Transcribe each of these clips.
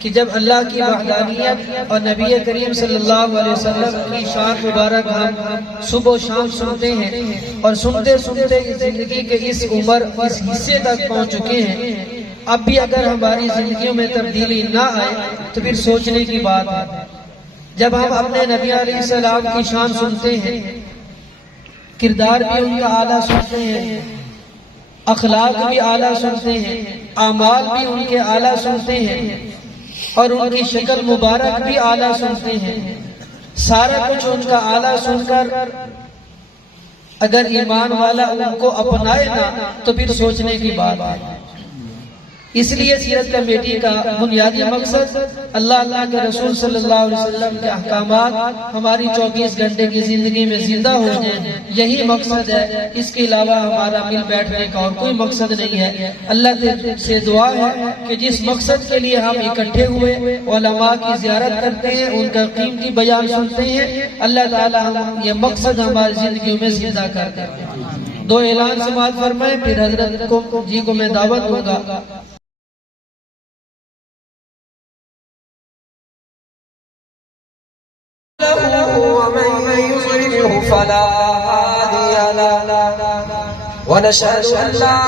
کہ جب اللہ کی وحدانیت اور نبی کریم صلی اللہ علیہ وسلم کی شان مبارک ہم صبح و شام سنتے ہیں اور سنتے سنتے زندگی کے اس عمر اس حصے تک پہنچ چکے ہیں، اب بھی اگر ہماری زندگیوں میں تبدیلی نہ آئے تو پھر سوچنے کی بات ہے۔ جب ہم اپنے نبی علیہ السلام کی شان سنتے ہیں، کردار بھی ان کا اعلیٰ سنتے ہیں، اخلاق بھی اعلیٰ سنتے ہیں، اعمال بھی ان کے اعلیٰ سنتے ہیں اور ان کی شکل مبارک بھی اعلیٰ سنتے ہیں، سارا کچھ ان کا اعلیٰ سن کر اگر ایمان والا ان کو اپنائے نا تو پھر سوچنے کی بات ہے۔ اس لیے سیرت کمیٹی کا بنیادی مقصد اللہ کے رسول صلی اللہ علیہ وسلم کے احکامات ہماری 24 گھنٹے کی زندگی میں زندہ ہو جائیں، یہی مقصد ہے۔ اس کے علاوہ ہمارا مل بیٹھنے کا اور کوئی مقصد نہیں ہے۔ اللہ سے دعا ہے کہ جس مقصد کے لیے ہم اکٹھے ہوئے علماء کی زیارت کرتے ہیں، ان کا قیمتی بیان سنتے ہیں، اللہ تعالی ہم یہ مقصد ہماری زندگیوں میں زندہ کر دے۔ دو اعلان سماعت فرمائیں، پھر حضرت کو میں دعوت دوں گا۔ ومن يضلله فلا هادي له ونشهد أن لا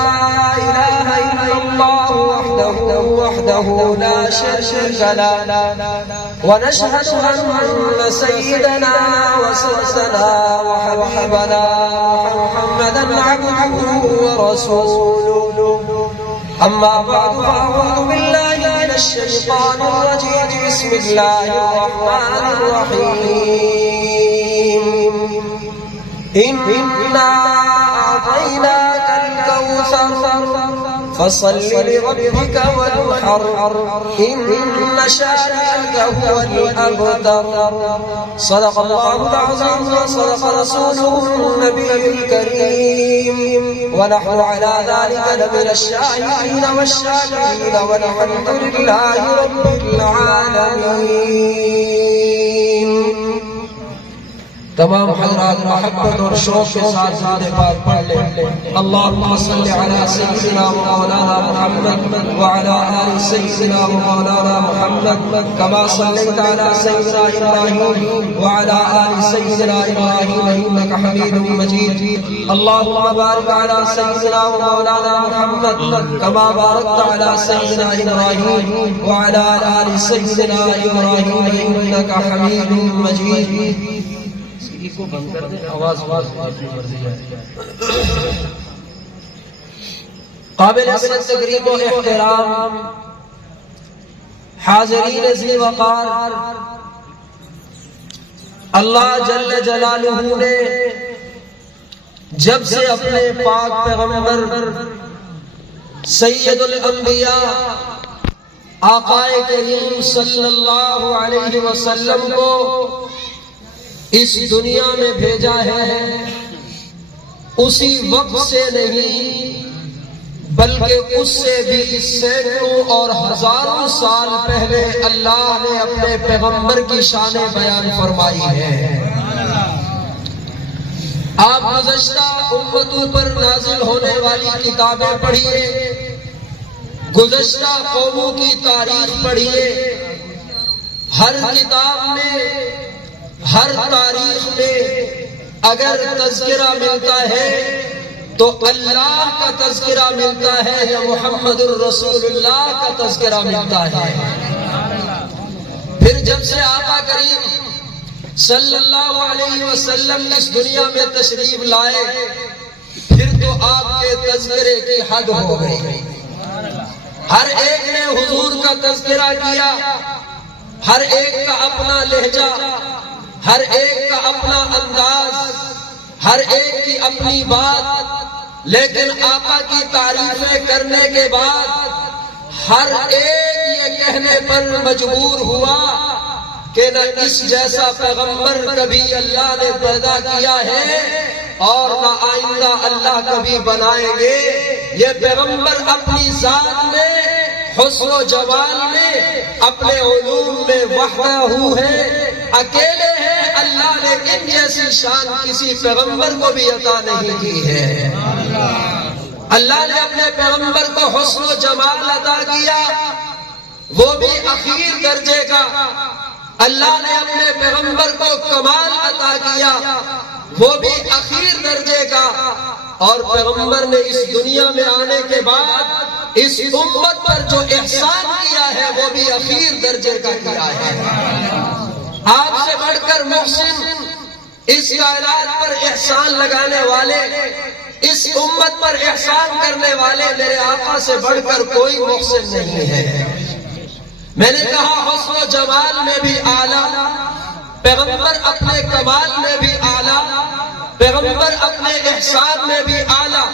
إله إلا الله وحده لا شريك له ونشهد أن سيدنا وسيدنا وحبيبنا محمدا عبده ورسوله أما بعد فأعوذ بالله من الشيطان الرجيم بسم الله الرحمن الرحيم إنا أعطيناك الكوثر فصل لربك وانحر إن شانئك هو الأبتر صدق الله العظيم وصدق رسوله النبي الكريم ونحن على ذلك لمن الشاهدين والشاكرين والحمد لله رب العالمين۔ تمام حضرات محبت اور شوق کے ساتھ درود پاک پڑھ لیں۔ اللهم صل على سيدنا ومولانا محمد وعلى آل سيدنا ومولانا محمد كما صليت على سيدنا إبراهيم وعلى آل سيدنا إبراهيم إنك حميد مجيد۔ اللهم بارك على سيدنا ومولانا محمد كما باركت على سيدنا إبراهيم وعلى آل سيدنا إبراهيم إنك حميد مجيد۔ کو بند کر دیں، آواز قابل تقریب و احترام حاضرین ذی وقار، اللہ جل جلالہ نے جب سے اپنے پاک پیغمبر سید الانبیاء آقا کریم صلی اللہ علیہ وسلم کو اس دنیا میں بھیجا ہے، اسی وقت سے نہیں بلکہ اس سے بھی سینکڑوں اور ہزاروں سال پہلے اللہ نے اپنے پیغمبر کی شان بیان فرمائی ہے۔ آپ گزشتہ امتوں پر نازل ہونے والی کتابیں پڑھیے، گزشتہ قوموں کی تاریخ پڑھیے، ہر کتاب میں ہر تاریخ میں اگر تذکرہ ملتا ہے تو اللہ کا تذکرہ ملتا ہے یا محمد الرسول اللہ کا تذکرہ ملتا ہے۔ پھر جب سے آقا کریم صلی اللہ علیہ وسلم اس دنیا میں تشریف لائے پھر تو آپ کے تذکرے کی حد ہو گئی۔ ہر ایک نے حضور کا تذکرہ کیا، ہر ایک کا اپنا لہجہ، ہر ایک کا اپنا انداز، ہر ایک کی اپنی بات، لیکن آقا کی تعریفیں کرنے کے بعد ہر ایک یہ کہنے پر مجبور ہوا کہ نہ اس جیسا پیغمبر کبھی اللہ نے پیدا کیا ہے اور نہ آئندہ اللہ کبھی بنائیں گے۔ یہ پیغمبر اپنی ذات میں، حسن و جمال میں، اپنے علوم میں وحدہ ہے، اکیلے ہیں۔ اللہ نے ان جیسی شان کسی پیغمبر کو بھی عطا نہیں کی ہے۔ اللہ نے اپنے پیغمبر کو حسن و جمال عطا کیا، وہ بھی اخیر درجے کا اللہ نے اپنے پیغمبر کو کمال عطا کیا، وہ بھی اخیر درجے کا، اور پیغمبر نے اس دنیا میں آنے کے بعد اس امت پر جو احسان کیا ہے وہ بھی اخیر درجے کا کیا ہے۔ آپ سے بڑھ کر محسن، اس کائنات پر احسان لگانے والے، اس امت پر احسان کرنے والے میرے آقا سے بڑھ کر کوئی محسن نہیں ہے۔ میں نے کہا حسن و جمال میں بھی اعلیٰ، پیغمبر اپنے کمال میں بھی اعلیٰ، پیغمبر اپنے احسان میں بھی اعلیٰ،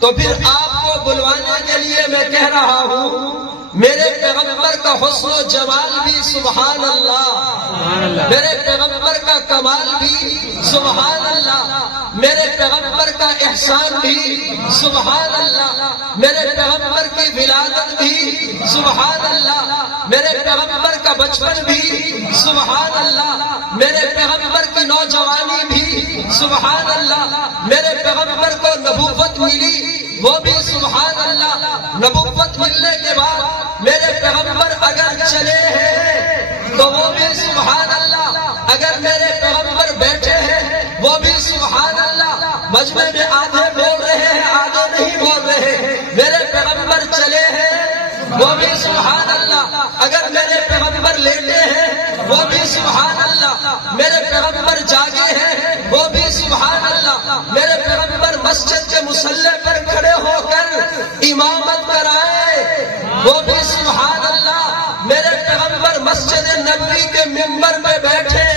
تو پھر آپ کو بلوانے کے لیے میں کہہ رہا ہوں میرے پیغمبر کا حسن و جمال بھی سبحان اللہ، میرے پیغمبر کا کمال بھی سبحان اللہ، میرے پیغمبر کا احسان بھی سبحان اللہ، میرے پیغمبر کی ولادت بھی سبحان اللہ، میرے پیغمبر کا بچپن بھی سبحان اللہ، میرے پیغمبر کی نوجوانی بھی سبحان اللہ، میرے پیغمبر کو نبوت ملی وہ بھی سبحان اللہ، نبوت ملنے کے بعد میرے پیغمبر اگر چلے ہیں تو وہ بھی سبحان اللہ، اگر میرے پیغمبر بیٹھے ہیں وہ بھی سبحان اللہ، مجمع میں آدھے بول رہے ہیں آدھے نہیں بول رہے ہیں، میرے پیغمبر چلے ہیں وہ بھی سبحان اللہ، اگر میرے پیغمبر لیٹے ہیں وہ بھی سبحان اللہ، میرے پیغمبر جاگے ہیں وہ بھی سبحان اللہ، میرے پیغمبر مسجد کے مصلی پر کھڑے ہو کر امامت کرائے وہ بھی سبحان اللہ، میرے پیغمبر مسجد نبوی کے منبر پہ بیٹھے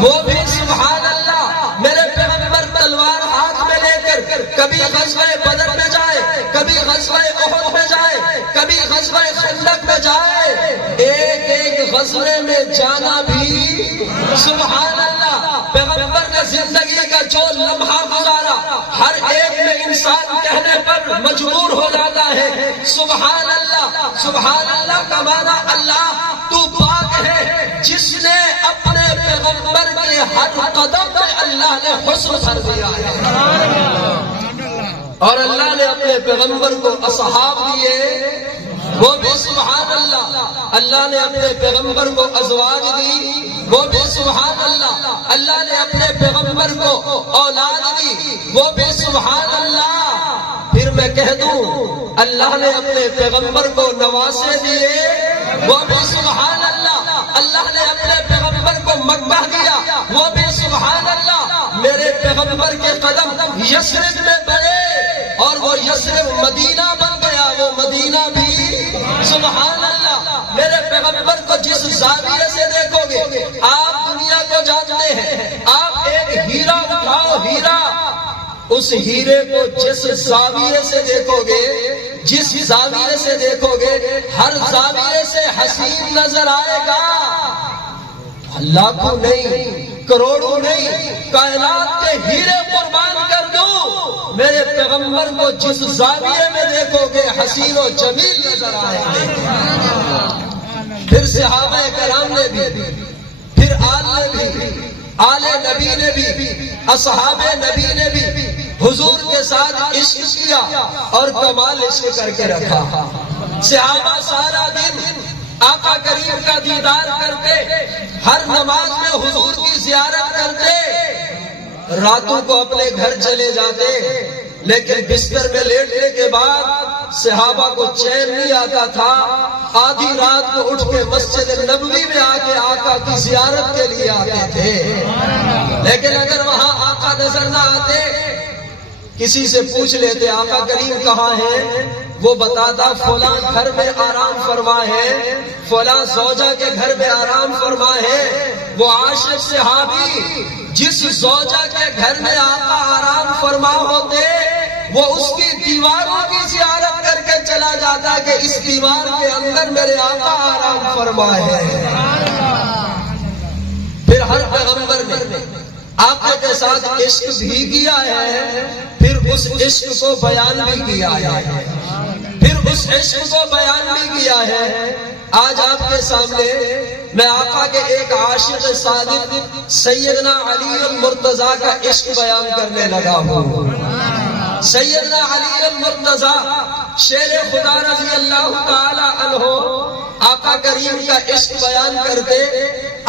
وہ بھی سبحان اللہ، میرے پیغمبر تلوار ہاتھ میں لے کر کبھی غزوہ بدر میں جائے، کبھی غزوہ احد میں جائے، کبھی غزوہ خندق میں جائے، ایک ایک غزوے میں جانا بھی سبحان اللہ، پیغمبر نے زندگی کا جو لمحہ گزارا ہر ایک میں انسان کہنے پر مجبور ہو جاتا ہے سبحان اللہ، سبحان اللہ کا معنی اللہ تو پاک ہے، جس نے اپنے پیغمبر کے ہر قدم میں اللہ نے حسن بھر دیا ہے، اور اللہ نے اپنے پیغمبر کو اصحاب دیے وہ بھی سبحان اللہ، اللہ نے اپنے پیغمبر کو ازواج دی وہ بھی سبحان اللہ، اللہ نے اپنے پیغمبر کو اولاد دی وہ بھی سبحان اللہ، پھر میں کہہ دوں اللہ نے اپنے پیغمبر کو نواسے دیے وہ بھی سبحان اللہ، اللہ نے اپنے پیغمبر کو مکہ دیا وہ بھی سبحان اللہ، میرے پیغمبر کے قدم یثرب میں پڑے اور وہ یثرب مدینہ بن گیا، وہ مدینہ بھی سبحان اللہ، میرے پیغمبر کو جس زاویے سے دیکھو گے آپ دنیا کو جانتے ہیں، آپ ایک ہیرا اٹھاؤ ہیرا، اس ہیرے کو جس زاویے سے دیکھو گے، جس زاویے سے دیکھو گے ہر زاویے سے حسین نظر آئے گا، لاکھوں نہیں کروڑوں نہیں کائنات کے ہیرے قربان کر دوں، میرے پیغمبر کو جس زاویے میں دیکھو گے حسین و جمیل نظر آئے گے۔ پھر صحابہ کرام نے بھی، پھر آل نے بھی، آل نبی نے بھی، اصحاب نبی نے بھی حضور کے ساتھ عشق کیا اور کمال عشق کر کے رکھا۔ صحابہ سارا دن آقا کریم کا دیدار کرتے، ہر نماز میں حضور کی زیارت کرتے، راتوں کو اپنے گھر چلے جاتے، لیکن بستر میں لیٹنے کے بعد صحابہ کو چین نہیں آتا تھا، آدھی رات کو اٹھ کے مسجد نبوی میں آ کے آقا کی زیارت کے لیے آتے تھے، لیکن اگر وہاں آقا نظر نہ آتے کسی سے پوچھ لیتے آقا کریم کہاں ہے، وہ بتاتا فلاں گھر میں آرام فرما ہے، فلاں زوجہ کے گھر میں آرام فرما ہے، وہ عاشق صحابی جس زوجہ کے گھر میں آقا آرام فرما ہوتے وہ اس کی دیواروں کی زیارت کر کے چلا جاتا کہ اس دیوار کے اندر میرے آقا آرام فرما ہے۔ پھر ہر پیغمبر نے آقا کے ساتھ عشق بھی کیا ہے، پھر اس عشق کو بیان بھی کیا ہے، پھر اس عشق کو بیان بھی کیا ہے۔ آج آپ کے سامنے میں آقا کے ایک عاشق صادق سیدنا علی المرتضیٰ کا عشق بیان کرنے لگا ہوں۔ سیدنا علی المرتضیٰ شیر خدا رضی اللہ تعالی عنہ آقا کریم کا عشق بیان کرتے،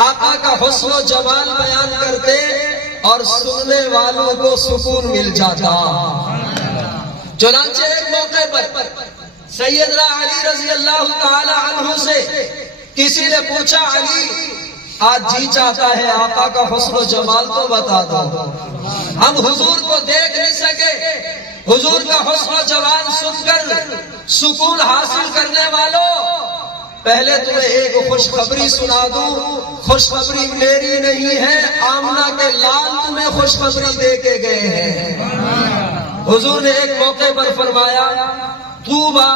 آقا کا حسن و جمال بیان کرتے اور سننے والوں کو سکون مل جاتا۔ چنانچہ ایک موقع پر سیدنا علی رضی اللہ تعالی عنہ سے کسی نے پوچھا، علی آج جی چاہتا ہے آقا کا حسن و جمال تو بتا دو، ہم حضور کو دیکھ نہیں سکے، حضور کا حسن و جمال سن کر سکون حاصل کرنے والوں، پہلے تمہیں ایک خوشخبری سنا دوں، خوشخبری میری نہیں ہے، آمنہ کے لال تمہیں خوشخبری دے کے گئے ہیں۔ حضور نے ایک موقع پر فرمایا، طوبى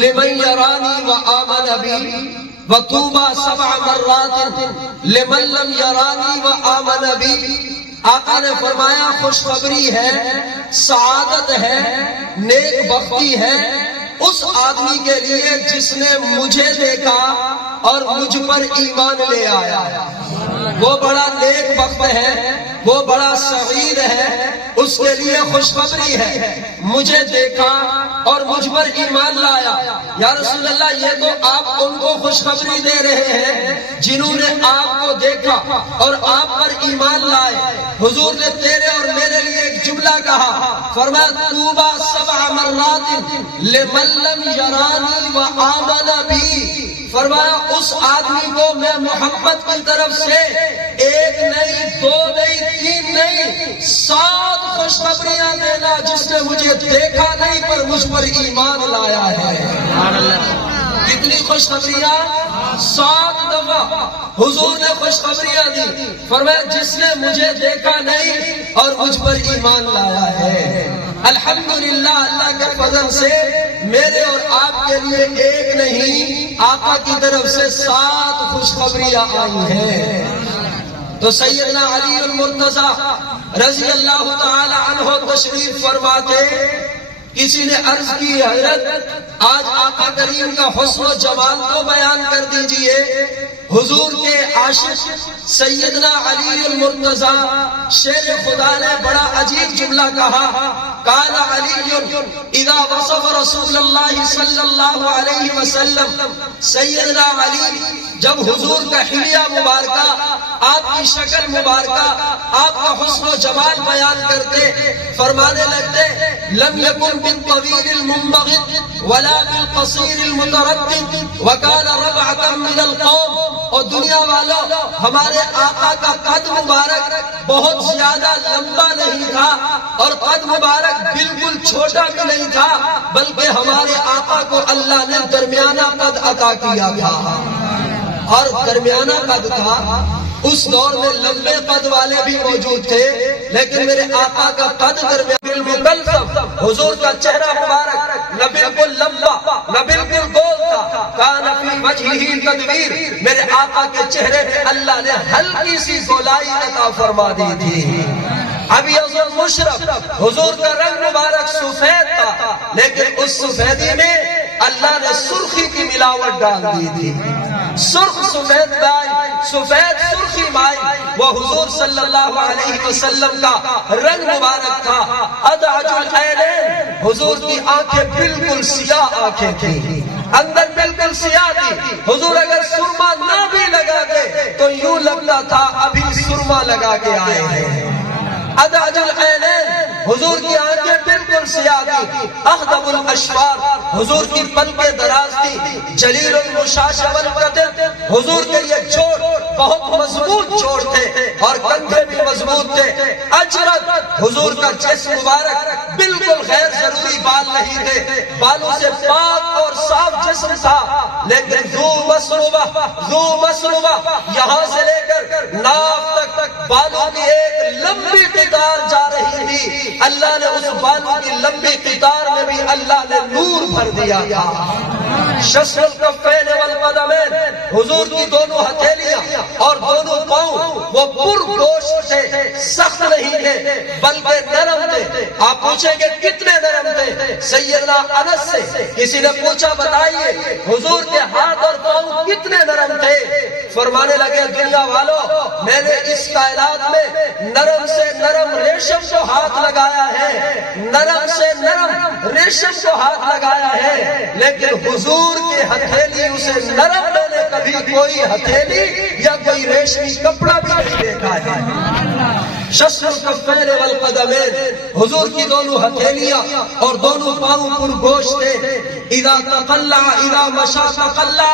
لمن يراني وآمن بي وطوبى 7 مرات لمن لم يراني وآمن بي۔ آقا نے فرمایا خوشخبری ہے، سعادت ہے، نیک بختی ہے اس آدمی کے لیے جس نے مجھے دیکھا اور مجھ پر ایمان لے آیا، وہ بڑا نیک بخت ہے، وہ بڑا سعید ہے، اس کے لیے خوشخبری ہے، مجھے دیکھا اور مجھ پر ایمان لایا۔ یا رسول اللہ، یہ تو آپ ان کو خوشخبری دے رہے ہیں جنہوں نے آپ کو دیکھا اور آپ پر ایمان لائے۔ حضور نے تیرے اور میرے لیے ایک جملہ کہا، فرمایا طوبى 7 مرات لمن لم يراني وآمن بي۔ فرمایا اس آدمی کو میں محمد کی طرف سے ایک نہیں، 2 نہیں، 3 نہیں، 7 خوشخبریاں دینا جس نے مجھے دیکھا نہیں پر مجھ پر ایمان لایا ہے۔ کتنی خوشخبریاں؟ 7 دفعہ حضور نے خوشخبریاں دی، فرمایا جس نے مجھے دیکھا نہیں اور مجھ پر ایمان لایا ہے۔ الحمدللہ، اللہ کے فضل سے میرے اور آپ کے لیے ایک نہیں، آقا کی طرف سے 7 خوشخبریاں آئی ہیں۔ تو سیدنا علی المرتضی رضی اللہ تعالی عنہ تشریف فرماتے، کسی نے عرض کی، حضرت آج آقا کریم کا حسن و جمال تو بیان کر دیجئے۔ حضور کے عاشق سیدنا علی المرتضی شیر خدا نے بڑا عجیب جملہ کہا، قال علی اذا وصف رسول اللہ صلی اللہ علیہ وسلم، سیدنا علی جب حضور کا حلیہ مبارکہ، آپ کی شکل مبارکہ، آپ کا حسن و جمال بیان کرتے، فرمانے لگتے، لم یکن بالطویل المنبغض ولا بالقصیر المتردد وكان ربعة من القوم۔ اور دنیا والوں، ہمارے آقا کا قد مبارک بہت زیادہ لمبا نہیں تھا اور قد مبارک بالکل چھوٹا بھی نہیں تھا، بلکہ ہمارے آقا کو اللہ نے درمیانہ قد عطا کیا تھا۔ اور درمیانہ قد تھا، اس دور میں لمبے قد والے بھی موجود تھے، لیکن میرے آقا کا قد درمیانہ، حضور کا چہرہ مبارک نہ بالکل لمبا نہ بالکل گول تھا، کان فی وجہہ تدبیر، میرے آقا کے چہرے پہ اللہ نے ہلکی سی گولائی عطا فرما دی تھی۔ ابیض مشرق، حضور کا رنگ مبارک سفید تھا، لیکن اس سفیدی میں اللہ نے سرخی کی ملاوٹ ڈال دی تھی، سرخ سفید بائی، سفید سرخی بائی، وہ حضور صلی اللہ علیہ وسلم کا رنگ مبارک تھا۔ ادعج العینین، حضور کی آنکھیں بالکل سیاہ آنکھیں تھیں، اندر بالکل سیاہ تھی، حضور اگر سرما نہ بھی لگاتے تو یوں لگتا تھا ابھی سرما لگا کے آئے ہیں۔ ادعج العینین، حضور کی آنکھیں بالکل سیاہ تھی۔ اخضب الاشفار، حضور کی پلکیں دراز تھی۔ جلیل المشاش والقدر، حضور کے یہ جوڑ بہت مضبوط جوڑ تھے اور کندھے بھی مضبوط تھے۔ اجرد، حضور کا جسم مبارک بالکل غیر ضروری بال نہیں تھے، بالوں سے پاک اور صاف جسم تھا، لیکن ذو مسربہ، یہاں سے لے کر ناف تک بالوں کی ایک لمبی قطار جا رہی تھی۔ اللہ نے اس بالوں کی لمبی قطار میں بھی اللہ نے نور بھر دیا تھا۔ شسر الکفین والقدمین، حضور کی دونوں ہتھیلیاں اور دونوں پاؤں وہ پرگوشت تھے، سخت نہیں تھے بلکہ نرم تھے۔ آپ پوچھیں گے کتنے نرم تھے؟ سیدنا انس سے کسی نے پوچھا بتائیے حضور کے ہاتھ اور پاؤں کتنے نرم تھے؟ فرمانے لگے دنیا والوں، میں نے اس کائنات میں نرم سے نرم ریشم کو ہاتھ لگایا ہے، نرم سے نرم ریشم کو ہاتھ لگایا ہے، لیکن حضور کے ہتھیلی اسے نرم میں نے کوئی ہتھیلی یا کوئی ریشمی کپڑا بھی نہیں دیکھا ہے. شسر الکفین والقدمین، حضور کی دونوں ہتھیلیاں اور دونوں پاؤں پر گوشت تھے. اذا تقلع اذا مشى تقلع،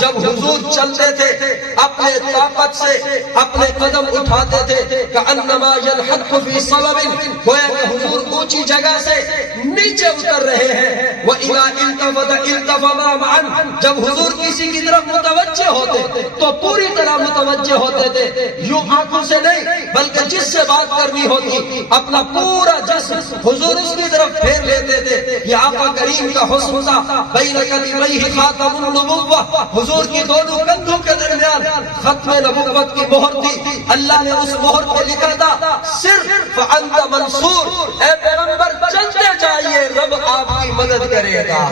جب حضور چلتے تھے اپنے طاقت سے اپنے قدم اٹھاتے تھے. کأنما ينحط في صلب، گویا کہ حضور اونچی جگہ سے نیچے اتر رہے ہیں. واذا التفت التفما معا، جب حضور کسی کی طرف متوجہ ہوتے تو پوری طرح متوجہ ہوتے تھے، یوں آنکھوں سے نہیں بلکہ جس سے بات کرنی ہوتی اپنا پورا جسم حضور اس کی طرف پھیر لیتے تھے. یہ آقا کریم کا حسن تھا. بین کتفیہ خاتم النبوہ، حضور کی دونوں کندھوں کے درمیان ختم نبوت کی مہر تھی. اللہ نے اس مہر پہ لکھا تھا صرف فانت منصور، اے پیغمبر چلتے جائیے رب آپ کی مدد کرے گا.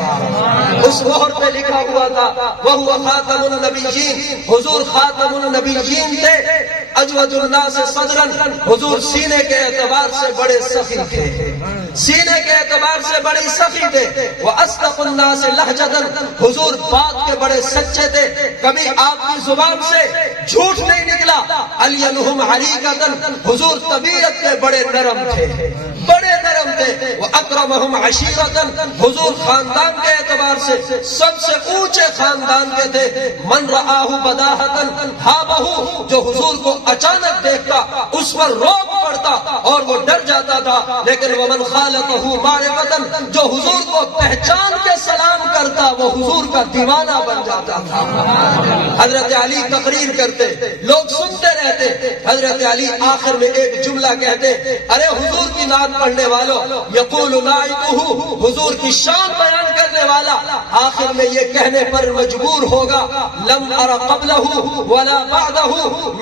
اس مہر پہ لکھا ہوا تھا وہو خاتم النبیین، حضور خاتم النبیین تھے. اجود الناس صدرا، حضور سینے کے اعتبار سے بڑے سخی تھے، سینے کے اعتبار سے بڑے سخی تھے. وَأَصْدَقُ النَّاسِ لَهْجَةً، حضور بات کے بڑے سچے تھے، کبھی آپ کی زبان سے جھوٹ نہیں نکلا. أَلْيَنُهُمْ عَلِيقَةً، حضور طبیعت کے بڑے نرم تھے، بڑے نرم تھے. وَأَكْرَمَهُمْ عَشِيرَةً، حضور خاندان کے اعتبار سے سب سے اونچے خاندان کے تھے. مَنْ رَآهُ بَدَاهَةً هَابَهُ، جو حضور کو اچانک دیکھتا اس پر روب پڑتا اور وہ ڈر جاتا تھا. لیکن ومن خالطه معرفة، جو حضور کو پہچان کے سلام کرتا وہ حضور کا دیوانہ بن جاتا تھا. حضرت علی تقریر کرتے، لوگ سنتے رہتے. حضرت علی آخر میں ایک جملہ کہتے، ارے حضور کی نعت پڑھنے والوں، یقول نائبہ، حضور کی شان بیان کرنے والا آخر میں یہ کہنے پر مجبور ہوگا لم ار قبلہ ولا بعدہ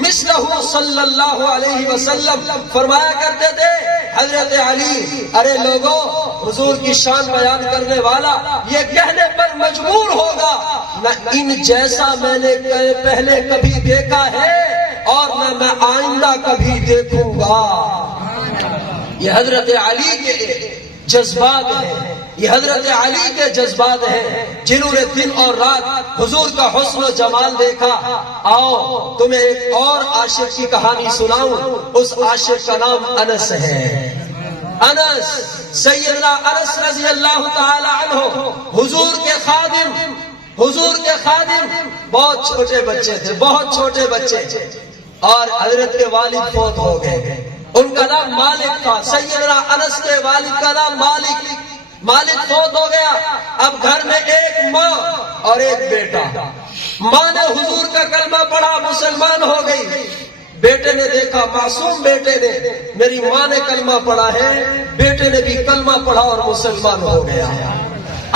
مثلہ صلی اللہ علیہ وسلم. فرمایا کرتے تھے حضرت علی، ارے لوگوں حضور کی شان بیان کرنے والا یہ کہنے پر مجبور ہوگا نہ ان جیسا میں نے پہلے کبھی دیکھا ہے اور نہ میں آئندہ کبھی دیکھوں گا. یہ حضرت علی کے جذبات ہیں، یہ حضرت علی کے جذبات ہیں جنہوں نے دن اور رات حضور کا حسن و جمال دیکھا. آؤ تمہیں ایک اور عاشق کی کہانی سناؤں. اس عاشق کا نام انس ہے. انس، سیدنا انس رضی اللہ تعالی عنہ، حضور کے خادم، حضور کے خادم. بہت چھوٹے بچے تھے، بہت چھوٹے بچے، اور حضرت کے والد فوت ہو گئے. ان کا نام مالک تھا. سیدنا انس کے والد کا نام مالک. مالک فوت ہو گیا. اب گھر میں ایک ماں اور ایک بیٹا. ماں نے حضور کا کلمہ پڑھا، مسلمان ہو گئی. بیٹے نے دیکھا، معصوم بیٹے نے، میری ماں نے کلمہ پڑھا ہے، بیٹے نے بھی کلمہ پڑھا اور مسلمان ہو گیا.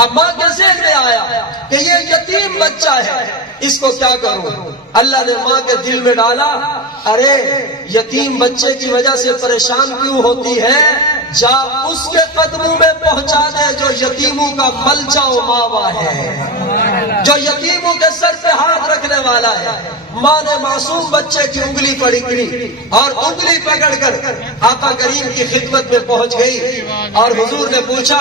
اب ماں کے ذہن میں آیا کہ یہ یتیم بچہ ہے، اس کو کیا کروں. اللہ نے ماں کے دل میں ڈالا، ارے یتیم بچے کی وجہ سے پریشان کیوں ہوتی ہے، جا اس کے قدموں میں پہنچا دے جو یتیموں کا ملجا و ماوا ہے، جو یتیموں کے سر پہ ہاتھ رکھنے والا ہے. ماں نے معصوم بچے کی انگلی پکڑی اور انگلی پکڑ کر آقا کریم کی خدمت میں پہنچ گئی اور حضور نے پوچھا،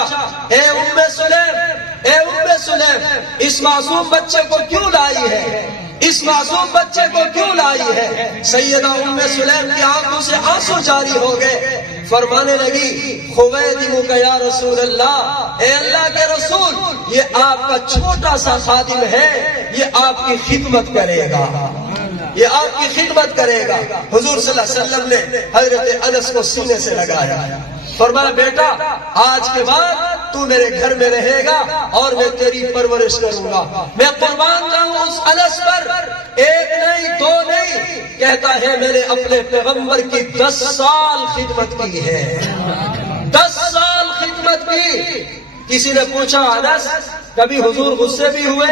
اے ام سلیم، اے ام سلیم، اس معصوم بچے کو کیوں لائی ہے، اس معصوم بچے کو کیوں لائی ہے. سیدہ ام سلیم کی آنکھوں سے آنسو جاری ہو گئے. فرمانے لگی، خویدمک یا رسول اللہ، اے اللہ کے رسول، یہ آپ کا چھوٹا سا خادم ہے، یہ آپ کی خدمت کرے گا، یہ آپ کی خدمت کرے گا. حضور صلی اللہ علیہ وسلم نے حضرت انس کو سینے سے لگایا. فرمایا، بیٹا آج کے بعد تو میرے گھر میں رہے گا اور میں تیری پرورش کروں گا. میں قربان جاؤں اس انس پر، ایک نہیں دو نہیں، کہتا ہے میں نے اپنے پیغمبر کی 10 سال خدمت کی ہے، 10 سال خدمت کی. کسی نے پوچھا، انس کبھی حضور غصے بھی ہوئے،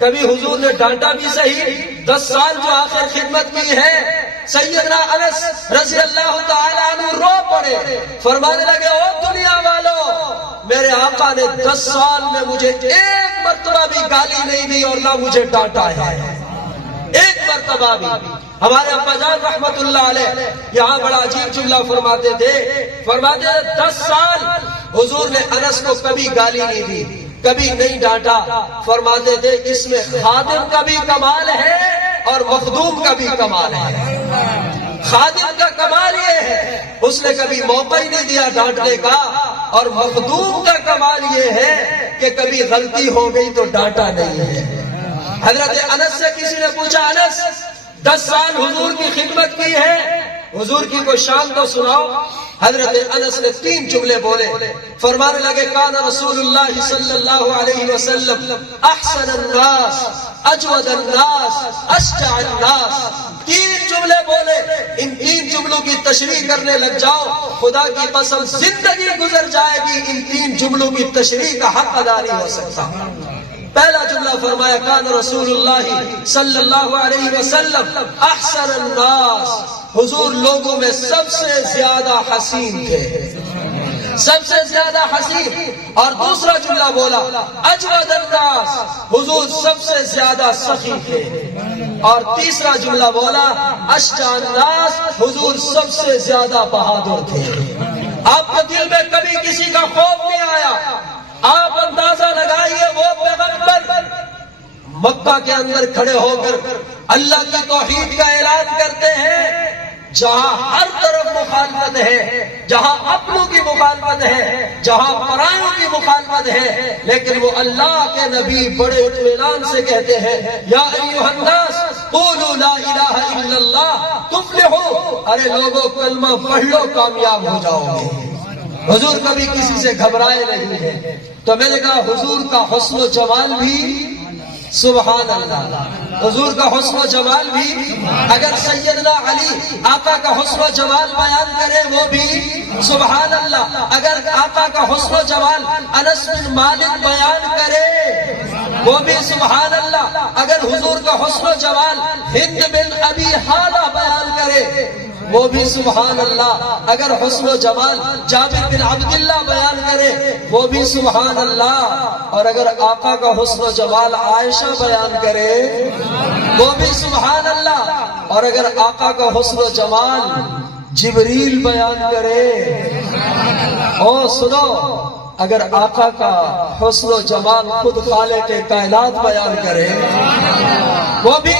کبھی حضور نے ڈانٹا بھی صحیح، 10 سال جو آخر خدمت کی ہے. سیدنا انس رضی اللہ تعالی عنہ رو پڑے. فرمانے لگے، او دنیا والو، میرے آقا نے 10 سال میں مجھے ایک مرتبہ بھی گالی نہیں دی اور نہ مجھے ڈانٹا ہے، ایک مرتبہ بھی. ہمارے ابا جان رحمت اللہ علیہ یہاں بڑا عجیب جملہ فرماتے تھے، فرماتے تھے 10 سال حضور نے انس کو کبھی گالی نہیں دی، کبھی نہیں ڈانٹا. فرماتے تھے اس میں خادم کا بھی کمال ہے اور مخدوم کا بھی کمال ہے. خادم کا کمال یہ ہے اس نے کبھی موقع ہی نہیں دیا ڈانٹنے کا, اور مخدوم کا کمال یہ ہے کہ کبھی غلطی ہو گئی تو ڈانٹا نہیں ہے. حضرت انس سے کسی نے پوچھا, انس 10 سال حضور کی خدمت کی ہے, حضور کی کوئی شان تو سناؤ. حضرت انس نے 3 جملے بولے, فرمانے لگے کان رسول اللہ صلی اللہ علیہ وسلم احسن الناس اجود الناس اشجع الناس. 3 جملے بولے, ان 3 جملوں کی تشریح کرنے لگ جاؤ, خدا کی قسم زندگی گزر جائے گی, ان 3 جملوں کی تشریح کا حق ادا نہیں ہو سکتا. پہلا جملہ فرمایا کان رسول اللہ صلی اللہ علیہ وسلم احسن الناس, حضور لوگوں میں سب سے زیادہ حسین تھے, سب سے زیادہ حسین. اور دوسرا جملہ بولا اجود الناس, حضور سب سے زیادہ سخی تھے. اور تیسرا جملہ بولا اشجع الناس, حضور سب سے زیادہ بہادر تھے. آپ کے دل میں کبھی کسی کا خوف نہیں آیا. آپ اندازہ لگائیے وہ پیغمبر مکہ کے اندر کھڑے ہو کر اللہ کی توحید کا اعلان کرتے ہیں, جہاں ہر طرف مخالفت ہے, جہاں اپنوں کی مخالفت ہے, جہاں پرائیوں کی مخالفت ہے, لیکن وہ اللہ کے نبی بڑے اطمینان سے کہتے ہیں یا ایھا الناس قولوا لا الہ الا اللہ تفلحوا, ارے لوگوں کلمہ پڑھ لو کامیاب ہو جاؤ گے. حضور کبھی کسی سے گھبرائے نہیں ہے. تو میں نے کہا حضور کا حسن و جمال بھی سبحان اللہ, حضور کا حسن و جمال بھی, اگر سیدنا علی آقا کا حسن و جمال بیان کرے وہ بھی سبحان اللہ, اگر آقا کا حسن و جمال انس بن مالک بیان کرے وہ بھی سبحان اللہ, اگر حضور کا حسن و جمال ہند بن ابی حالہ بیان کرے وہ بھی سبحان اللہ, اگر حسن و جمال جابر بن عبداللہ بیان کرے وہ بھی سبحان اللہ, اور اگر آقا کا حسن و جمال عائشہ بیان کرے وہ بھی سبحان اللہ, اور اگر آقا کا حسن و جمال جبریل بیان کرے, او سنو, اگر آقا کا حسن و جمال خود خالق کائنات بیان کرے وہ بھی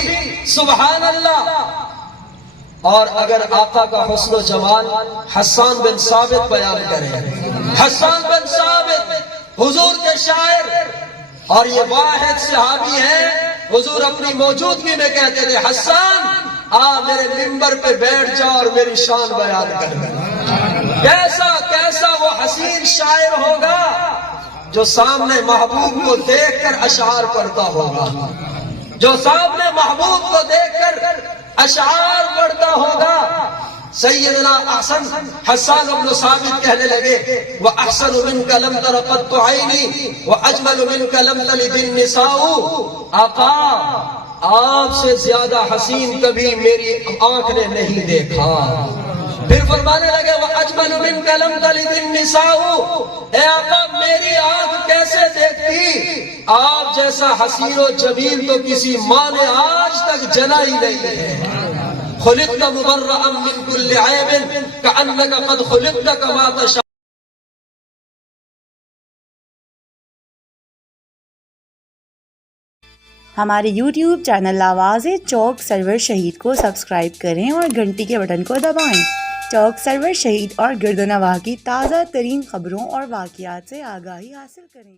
سبحان اللہ, اور اگر آقا کا حسن و جمال حسان بن ثابت بیان کرے, حسان بن ثابت حضور کے شاعر, اور یہ واحد صحابی ہے, حضور اپنی موجودگی میں کہتے تھے حسان آ میرے منبر پہ بیٹھ جا اور میری شان بیان کر. کیسا کیسا وہ حسین شاعر ہوگا جو سامنے محبوب کو دیکھ کر اشعار پڑھتا ہوگا, جو سامنے محبوب کو دیکھ کر اشعار پڑھتا ہوگا. سیدنا حسان بن ثابت کہنے لگے وَأَحْسَنُ مِنْكَ لَمْ تَرَ قَطُّ عَيْنِي وَأَجْمَلُ مِنْكَ لَمْ تَلِدِ النِّسَاءُ, آقا آپ سے زیادہ حسین کبھی میری آنکھ نے نہیں دیکھا. پھر فرمانے لگے وَأَجْمَلُ مِنْكَ لَمْ تَلِدِ النِّسَاءُ, اے آقا میری آنکھ کیسے دیکھتی, آپ جیسا حسین و جمیل تو کسی ماں نے آج تک جنا ہی نہیں ہے. خلقت مبرئا من كل عیب كأنك قد خلقت كما تشاء. ہمارے YouTube چینل آواز چوک سرور شہید کو سبسکرائب کریں اور گھنٹی کے بٹن کو دبائیں. چوک سرور شہید اور گردنواہ کی تازہ ترین خبروں اور واقعات سے آگاہی حاصل کریں.